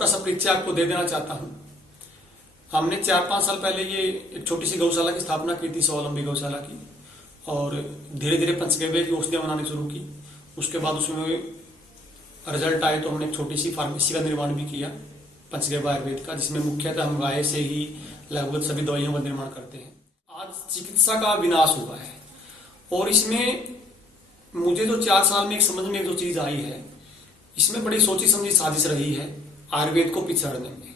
छोटा सा परिचय आपको दे देना चाहता हूँ। हमने 4-5 साल पहले ये एक छोटी सी गौशाला की स्थापना की थी, स्वावलंबी गौशाला की, और धीरे धीरे पंचगव्य की औषधियाँ बनानी शुरू की। उसके बाद उसमें रिजल्ट आए तो हमने एक छोटी सी फार्मेसी का निर्माण भी किया, पंचगव्य आयुर्वेद का, जिसमें मुख्यतः हम गाय से ही लगभग सभी दवाइयों का निर्माण करते हैं। आज चिकित्सा का विनाश हुआ है, और इसमें मुझे जो 4 साल में एक समझ में जो चीज आई है, इसमें बड़ी सोची समझी साजिश रही है आयुर्वेद को पिछड़ने में।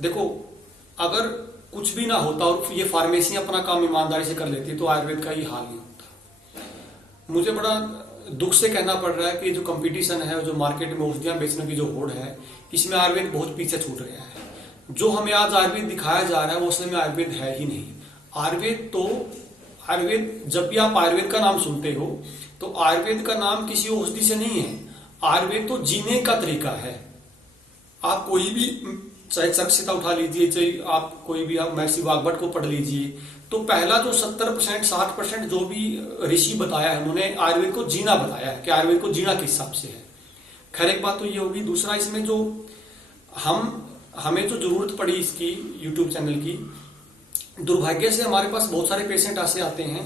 देखो, अगर कुछ भी ना होता और ये फार्मेसी अपना काम ईमानदारी से कर लेती तो आयुर्वेद का ये हाल नहीं होता। मुझे बड़ा दुख से कहना पड़ रहा है कि जो कंपटीशन है, जो मार्केट में औषधियां बेचने की जो होड़ है, इसमें आयुर्वेद बहुत पीछे छूट गया है। जो हमें आज आयुर्वेद दिखाया जा रहा है वो असल में आयुर्वेद है ही नहीं। आयुर्वेद जब भी आप आयुर्वेद का नाम सुनते हो तो आयुर्वेद का नाम किसी औषधि से नहीं है। आयुर्वेद तो जीने का तरीका है। आप कोई भी, चाहे चक्षिता उठा लीजिए, चाहे आप कोई भी, आप महर्षि वाग्भट को पढ़ लीजिए, तो पहला जो 70% 60% जो भी ऋषि बताया है, उन्होंने आयुर्वेद को जीना बताया है कि आयुर्वेद को जीना किस हिसाब से है। खैर, एक बात तो ये होगी। दूसरा, इसमें जो हमें जो जरूरत पड़ी इसकी यूट्यूब चैनल की, दुर्भाग्य से हमारे पास बहुत सारे पेशेंट ऐसे आते हैं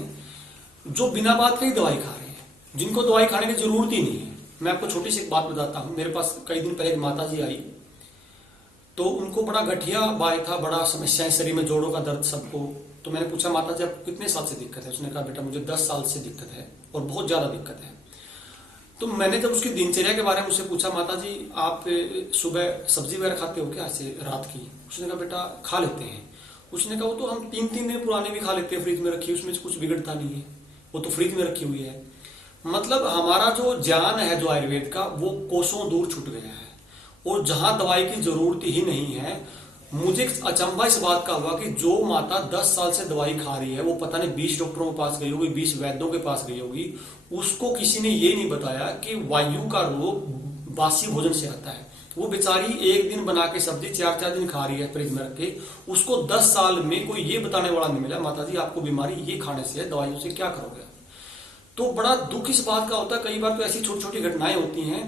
जो बिना बात के ही दवाई खा रहे हैं, जिनको दवाई खाने की जरूरत ही नहीं है। मैं आपको छोटी सी एक बात बताता हूँ। मेरे पास कई दिन पहले एक माता जी आई, तो उनको बड़ा गठिया बाय था, बड़ा समस्याएं शरीर में, जोड़ों का दर्द सबको। तो मैंने पूछा, माता जी आपको कितने साल से दिक्कत है? उसने कहा, बेटा मुझे 10 साल से दिक्कत है और बहुत ज्यादा दिक्कत है। तो मैंने जब उसकी दिनचर्या के बारे में उससे पूछा, माता जी आप सुबह सब्जी वगैरह खाते हो क्या ऐसे रात की? उसने कहा, बेटा खा लेते हैं। उसने कहा, वो तो हम 3-3 दिन पुराने भी खा लेते हैं, फ्रिज में रखी, उसमें कुछ बिगड़ता नहीं है, वो तो फ्रिज में रखी हुई है। मतलब हमारा जो ज्ञान है जो आयुर्वेद का, वो कोसों दूर छूट गया है, और जहां दवाई की जरूरत ही नहीं है। मुझे अचंभा इस बात का हुआ कि जो माता 10 साल से दवाई खा रही है, वो पता नहीं 20 डॉक्टरों के पास गई होगी, 20 वैद्यों के पास गई होगी, उसको किसी ने ये नहीं बताया कि वायु का रोग बासी भोजन से आता है। वो बेचारी एक दिन बना के सब्जी 4-4 दिन खा रही है फ्रिज में रख के, उसको 10 साल में कोई ये बताने वाला नहीं मिला, माता जी आपको बीमारी ये खाने से है, दवाइयों से क्या करोगे? तो बड़ा दुख इस बात का होता है। कई बार तो ऐसी छोटी छोटी घटनाएं होती हैं।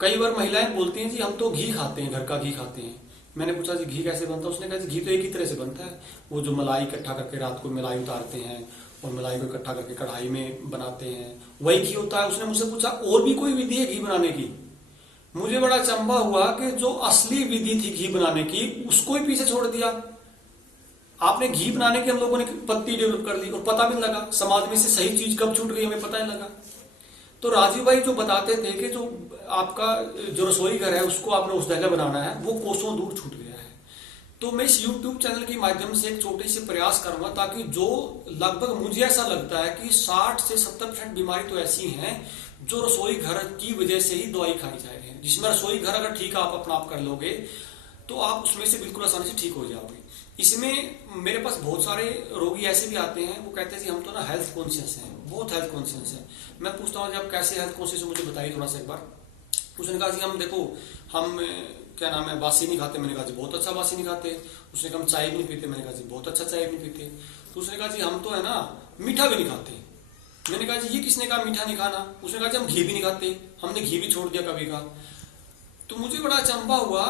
कई बार महिलाएं बोलती हैं, जी हम तो घी खाते हैं, घर का घी खाते हैं। मैंने पूछा, जी घी कैसे बनता है? उसने कहा, जी घी तो एक ही तरह से बनता है। वो जो मलाई इकट्ठा करके रात को मलाई उतारते हैं और मलाई को इकट्ठा करके कढ़ाई में बनाते हैं, वही घी होता है। उसने मुझसे पूछा, और भी कोई विधि है घी बनाने की? मुझे बड़ा अचंभा हुआ कि जो असली विधि थी घी बनाने की, उसको ही पीछे छोड़ दिया आपने। घी बनाने की हम लोगों ने पत्ती डेवलप कर ली और पता भी नहीं लगा। समाज में से सही चीज कब छूट गई हमें पता नहीं लगा। तो राजीव भाई जो बताते थे कि जो आपका जो रसोई घर है उसको आपने उस जगह बनाना है, वो कोसों दूर छूट गया है। तो मैं इस यूट्यूब चैनल के माध्यम से एक छोटे से प्रयास करूंगा, ताकि जो लगभग मुझे ऐसा लगता है कि 60 से 70% बीमारी तो ऐसी हैं जो रसोई घर की वजह से ही दवाई खाई जा रही है, जिसमें रसोई घर अगर ठीक आप अपना आप कर लोगे तो आप उसमें से बिल्कुल आसानी से ठीक हो जाओगे। इसमें मेरे पास बहुत सारे रोगी ऐसे भी आते हैं, वो कहते हैं जी हम तो ना हेल्थ कॉन्शियस हैं, बहुत हेल्थ कॉन्शियस है। मैं पूछता हूँ, जी आप कैसे हेल्थ कॉन्शियस, मुझे बताइए थोड़ा सा एक बार। उसने कहा, जी हम देखो, हम क्या नाम है, बासी नहीं खाते। मैंने कहा, जी बहुत अच्छा बासी नहीं खाते। उसने कहा, हम चाय भी नहीं पीते। मैंने कहा, जी बहुत अच्छा चाय भी नहीं पीते। तो उसने कहा, जी हम तो है ना मीठा भी नहीं खाते। मैंने कहा, जी ये किसने कहा मीठा नहीं खाना? उसने कहा, जी हम घी भी नहीं खाते, हमने घी भी छोड़ दिया कभी का। तो मुझे बड़ा अचंभा हुआ,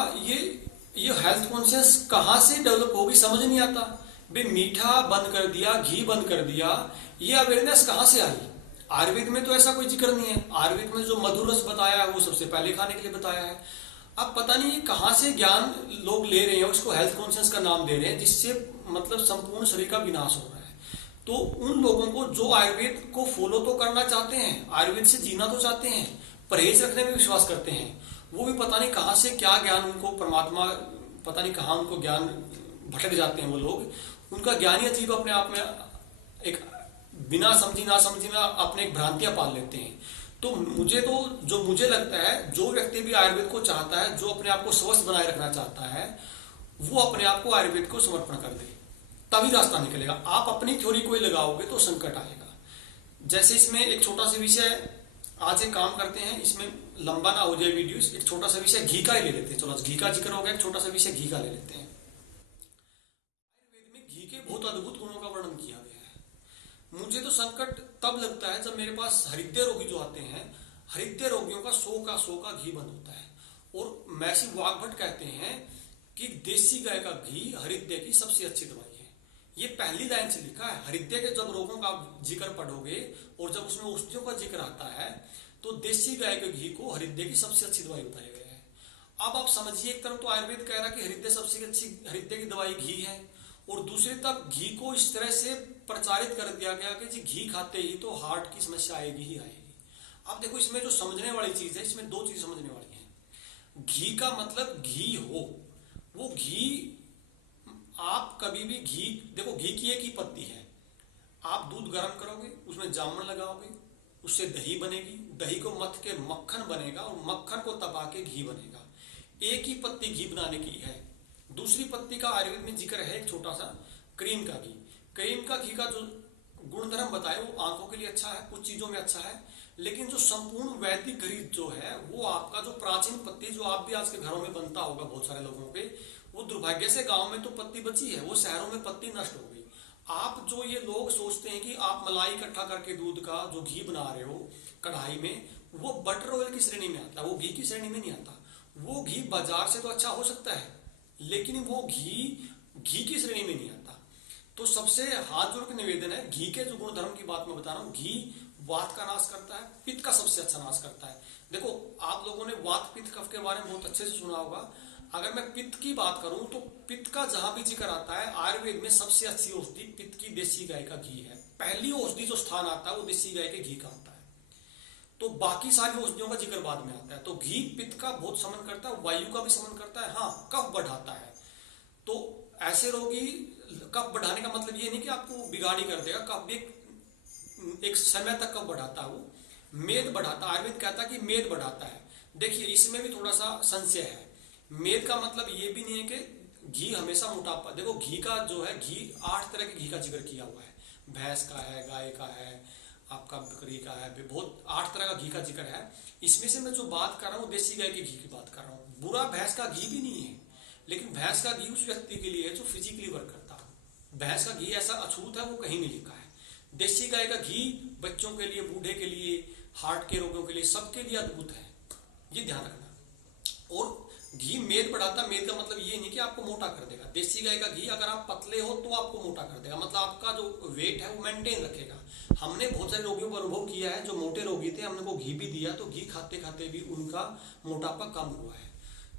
ये हेल्थ कॉन्शियस कहां से डेवलप होगी समझ नहीं आता। बे मीठा बंद कर दिया, घी बंद कर दिया, ये अवेयरनेस कहां से आई? आयुर्वेद में तो ऐसा कोई जिक्र नहीं है। आयुर्वेद में जो मधुर रस बताया है वो सबसे पहले खाने के लिए बताया है। अब पता नहीं कहां से ज्ञान लोग ले रहे हैं, उसको हेल्थ कॉन्शियस का नाम दे रहे हैं, जिससे मतलब संपूर्ण शरीर का विनाश हो रहा है। तो उन लोगों को जो आयुर्वेद को फॉलो तो करना चाहते हैं, आयुर्वेद से जीना तो चाहते हैं, परहेज रखने में विश्वास करते हैं, वो भी पता नहीं कहां से क्या ज्ञान उनको परमात्मा, पता नहीं कहां उनको ज्ञान भटक जाते हैं वो लोग। उनका ज्ञान ही अजीब अपने आप में एक बिना समझी ना समझी में अपने एक भ्रांतियां पाल लेते हैं। तो मुझे लगता है, जो व्यक्ति भी आयुर्वेद को चाहता है, जो अपने आप को स्वस्थ बनाए रखना चाहता है, वो अपने आप को आयुर्वेद को समर्पण कर दे, तभी रास्ता निकलेगा। आप अपनी थ्योरी को ही लगाओगे तो संकट आएगा। जैसे इसमें एक छोटा सा विषय, आज एक काम करते हैं, इसमें लंबा ना हो जाए वीडियो, एक छोटा सा विषय घी का ही ले लेते हैं। चलो घी का जिक्र हो गया, एक छोटा सा विषय घी का ले लेते हैं। आयुर्वेद में घी के बहुत अद्भुत गुणों का वर्णन किया गया है। मुझे तो संकट तब लगता है जब मेरे पास हृदय रोगी जो आते हैं, हृदय रोगियों का 100 का घी बंद होता है, और महर्षि वाग्भट कहते हैं कि देसी गाय का घी हृदय की सबसे अच्छी दवाई है। ये पहली लाइन से लिखा है। हृदय के जब रोगों का जिक्र पढ़ोगे और जब उसमें औषधियों का जिक्र आता है तो देसी गाय के घी को हृदय की सबसे अच्छी दवाई बताया गया है। अब आप समझिए, एक तरफ तो आयुर्वेद कह रहा है कि हृदय सबसे अच्छी हृदय की दवाई घी है, और दूसरी तरफ घी को इस तरह से प्रचारित कर दिया गया कि जी घी खाते ही तो हार्ट की समस्या आएगी ही आएगी। अब देखो, इसमें जो समझने वाली चीज है, इसमें दो चीज समझने वाली है। घी का मतलब घी हो, वो घी आप कभी भी घी, देखो घी की एक ही पत्ती है। आप दूध गर्म करोगे, उसमें जामुन लगाओगे, उससे दही बनेगी, दही को मथ के मक्खन बनेगा, और मक्खन को तपा के घी बनेगा। एक ही पत्ती घी बनाने की है। दूसरी पत्ती का आयुर्वेद में जिक्र है, एक छोटा सा, क्रीम का घी। क्रीम का घी का जो गुणधर्म बताए वो आंखों के लिए अच्छा है, कुछ चीजों में अच्छा है, लेकिन जो संपूर्ण वैदिक घी जो है वो आपका जो प्राचीन पत्ती, जो आप भी आज के घरों में बनता होगा बहुत सारे लोगों पे, वो दुर्भाग्य से गांव में तो पत्ती बची है, वो शहरों में पत्ती नष्ट हो गई। आप जो ये लोग सोचते हैं कि आप मलाई इकट्ठा करके दूध का जो घी बना रहे हो कढ़ाई में, वो बटर ऑयल की श्रेणी में आता है, वो घी की श्रेणी में नहीं आता। वो घी बाजार से तो अच्छा हो सकता है, लेकिन वो घी घी की श्रेणी में नहीं आता। तो सबसे हाथ जोड़ के निवेदन है, घी के जो गुणधर्म की बात मैं बता रहा हूं, घी वात का नाश करता है, पित्त का सबसे अच्छा नाश करता है। देखो, आप लोगों ने वात पित्त कफ के बारे में बहुत अच्छे से सुना होगा। अगर मैं पित्त की बात करूं तो पित्त का जहां भी जिक्र आता है आयुर्वेद में सबसे अच्छी औषधि पित्त की देसी गाय का घी है। पहली औषधि जो स्थान आता है वो देसी गाय के घी का आता है। तो बाकी सारी औषधियों का जिक्र बाद में आता है। तो घी पित्त का बहुत समन करता है, वायु का भी समन करता है, हाँ कफ बढ़ाता है। तो ऐसे रोगी, कफ बढ़ाने का मतलब ये नहीं कि आपको बिगाड़ी कर देगा, कफ भी एक समय तक कफ बढ़ाता है, वो मेद बढ़ाता है। आयुर्वेद कहता है कि मेद बढ़ाता है। देखिए, इसमें भी थोड़ा सा संशय है। मेद का मतलब ये भी नहीं है कि घी हमेशा मोटापा, देखो घी का जो है, घी 8 तरह के घी का जिक्र किया हुआ है। भैंस का है, गाय का है, आपका बकरी का है, बहुत 8 तरह का घी का जिक्र है। इसमें से मैं जो बात कर रहा हूँ देसी गाय के घी की बात कर रहा हूँ। बुरा भैंस का घी भी नहीं है, लेकिन भैंस का घी उस व्यक्ति के लिए है जो फिजिकली वर्क करता हो। भैंस का घी ऐसा अछूत है, वो कहीं नहीं लिखा है। देसी गाय का घी बच्चों के लिए, बूढ़े के लिए, हार्ट के रोगों के लिए, सबके लिए अद्भुत है, ये ध्यान रखना। और घी मेद बढ़ाता, मेद का मतलब ये नहीं कि आपको मोटा कर देगा। देसी गाय का घी अगर आप पतले हो तो आपको मोटा कर देगा, मतलब आपका जो वेट है वो मेंटेन रखेगा। हमने बहुत सारे रोगियों को अनुभव किया है, जो मोटे रोगी थे, हमने को घी भी दिया तो घी खाते खाते भी उनका मोटापा कम हुआ है।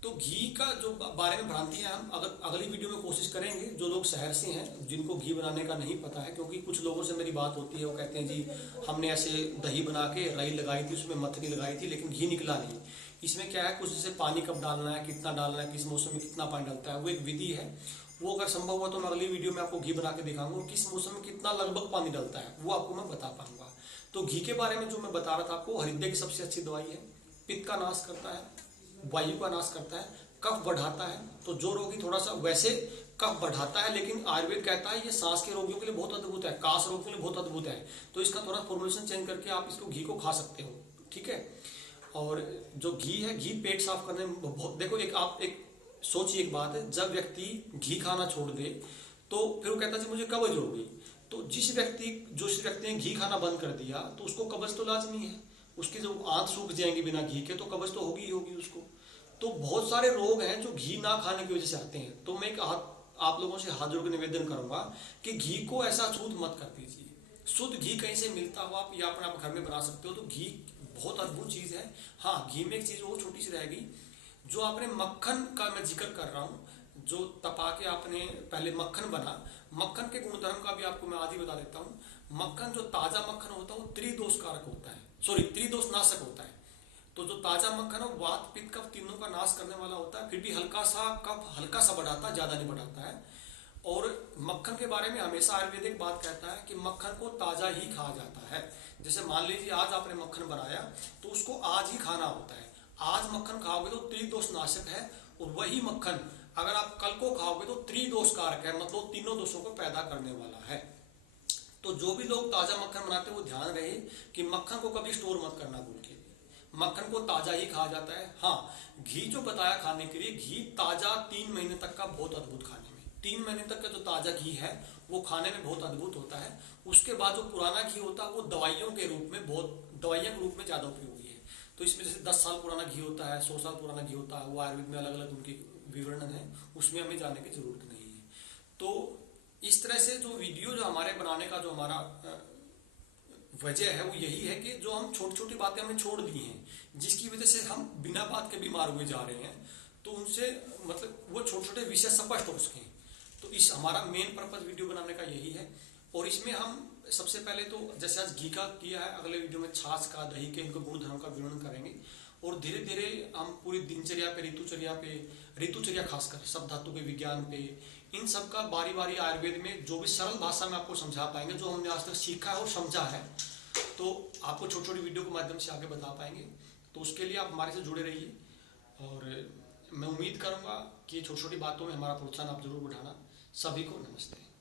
तो घी का जो बारे में भ्रांतियां हम अगली वीडियो में कोशिश करेंगे। जो लोग शहर से हैं, जिनको घी बनाने का नहीं पता है, क्योंकि कुछ लोगों से मेरी बात होती है, वो कहते हैं जी हमने ऐसे दही बना के राई लगाई थी, उसमें मथनी लगाई थी, लेकिन घी निकला नहीं। इसमें क्या है, कुछ जैसे पानी कब डालना है, कितना डालना है, किस मौसम में कितना पानी डालता है, वो एक विधि है। वो अगर संभव हुआ तो मैं अगली वीडियो में आपको घी बना के दिखाऊंगा, और किस मौसम में कितना लगभग पानी डालता है वो आपको मैं बता पाऊंगा। तो घी के बारे में जो मैं बता रहा था आपको, हृदय की सबसे अच्छी दवाई है, पित्त का नाश करता है, वायु का नाश करता है, कफ बढ़ाता है। तो जो रोगी थोड़ा सा वैसे कफ बढ़ाता है, लेकिन आयुर्वेद कहता है ये सांस के रोगियों के लिए बहुत अद्भुत है, काश रोग के लिए बहुत अद्भुत है। तो इसका थोड़ा फॉर्मुलेशन चेंज करके आप इसको घी को खा सकते हो, ठीक है। और जो घी है, घी पेट साफ करने में बहुत, देखो एक सोचिए एक बात है, जब व्यक्ति घी खाना छोड़ दे तो फिर वो कहता है मुझे कब्ज हो गई। तो जिस व्यक्ति ने घी खाना बंद कर दिया तो उसको कब्ज तो लाजमी है, उसकी जो आंत सूख जाएंगी बिना घी के, तो कब्ज तो होगी ही होगी उसको। तो बहुत सारे रोग हैं जो घी ना खाने की वजह से आते हैं। तो मैं आप लोगों से हाथ जोड़ के निवेदन करूंगा कि घी को ऐसा छूत मत कर दीजिए। शुद्ध घी कहीं से मिलता हो आप, या अपने आप घर में बना सकते हो, तो घी बहुत अद्भुत चीज है। हाँ, घी में एक चीज वो छोटी सी रहेगी, जो आपने मक्खन का मैं जिक्र कर रहा हूं, जो तपा के आपने पहले मक्खन बना, मक्खन के गुणधर्म का भी आपको मैं आदि बता देता हूं। मक्खन जो ताजा मक्खन होता है वो त्रिदोष कारक होता है, सॉरी त्रिदोष नाशक होता है। तो जो ताजा मक्खन है वात पित्त कफ तीनों का नाश करने वाला होता है, फिर भी हल्का सा कफ हल्का सा बढ़ाता है, ज्यादा नहीं बढ़ाता है। और मक्खन के बारे में हमेशा आयुर्वेदिक बात कहता है कि मक्खन को ताजा ही खाया जाता है। जैसे मान लीजिए आज आपने मक्खन बनाया तो उसको आज ही खाना होता है। आज मक्खन खाओगे तो त्रिदोष नाशक है, और वही मक्खन अगर आप कल को खाओगे तो त्रिदोष कारक है, मतलब तीनों दोषों को पैदा करने वाला है। तो जो भी लोग ताजा मक्खन बनाते हैं वो ध्यान रहे कि मक्खन को कभी स्टोर मत करना भूल के, मक्खन को ताजा ही खाया जाता है। हाँ, घी जो बताया खाने के लिए, घी ताजा 3 महीने तक का बहुत अद्भुत खाने में, 3 महीने तक का जो ताजा घी है वो खाने में बहुत अद्भुत होता है। उसके बाद जो पुराना घी होता है वो दवाइयों के रूप में ज्यादा उपयोगी है। तो इसमें जैसे 10 साल पुराना घी होता है, 100 साल पुराना घी होता है, वो आयुर्वेद में अलग अलग उनके विवरण है, उसमें हमें जाने की जरूरत नहीं है। तो इस तरह से जो वीडियो जो हमारे बनाने का जो हमारा वजह है वो यही है कि जो हम छोटी छोटी बातें हमने छोड़ दी हैं, जिसकी वजह से हम बिना बात के बीमार हुए जा रहे हैं, तो उनसे मतलब वो छोटे छोटे विषय स्पष्ट हो सकें। तो इस हमारा मेन पर्पज वीडियो बनाने का यही है। और इसमें हम सबसे पहले तो जैसे आज घी का किया है, अगले वीडियो में छाछ का, दही के, इनको गुण धर्म का विवरण करेंगे। और धीरे धीरे हम पूरी दिनचर्या पे, ऋतुचर्या खासकर सब धातु के विज्ञान पे, इन सब का बारी बारी आयुर्वेद में जो भी सरल भाषा में आपको समझा पाएंगे, जो हमने आज तक सीखा है और समझा है, तो आपको छोटी छोटी वीडियो के माध्यम से आगे बता पाएंगे। तो उसके लिए आप हमारे से जुड़े रहिए, और मैं उम्मीद करूंगा कि छोटी छोटी बातों में हमारा प्रोत्साहन आप जरूर बढ़ाना। सभी को नमस्ते।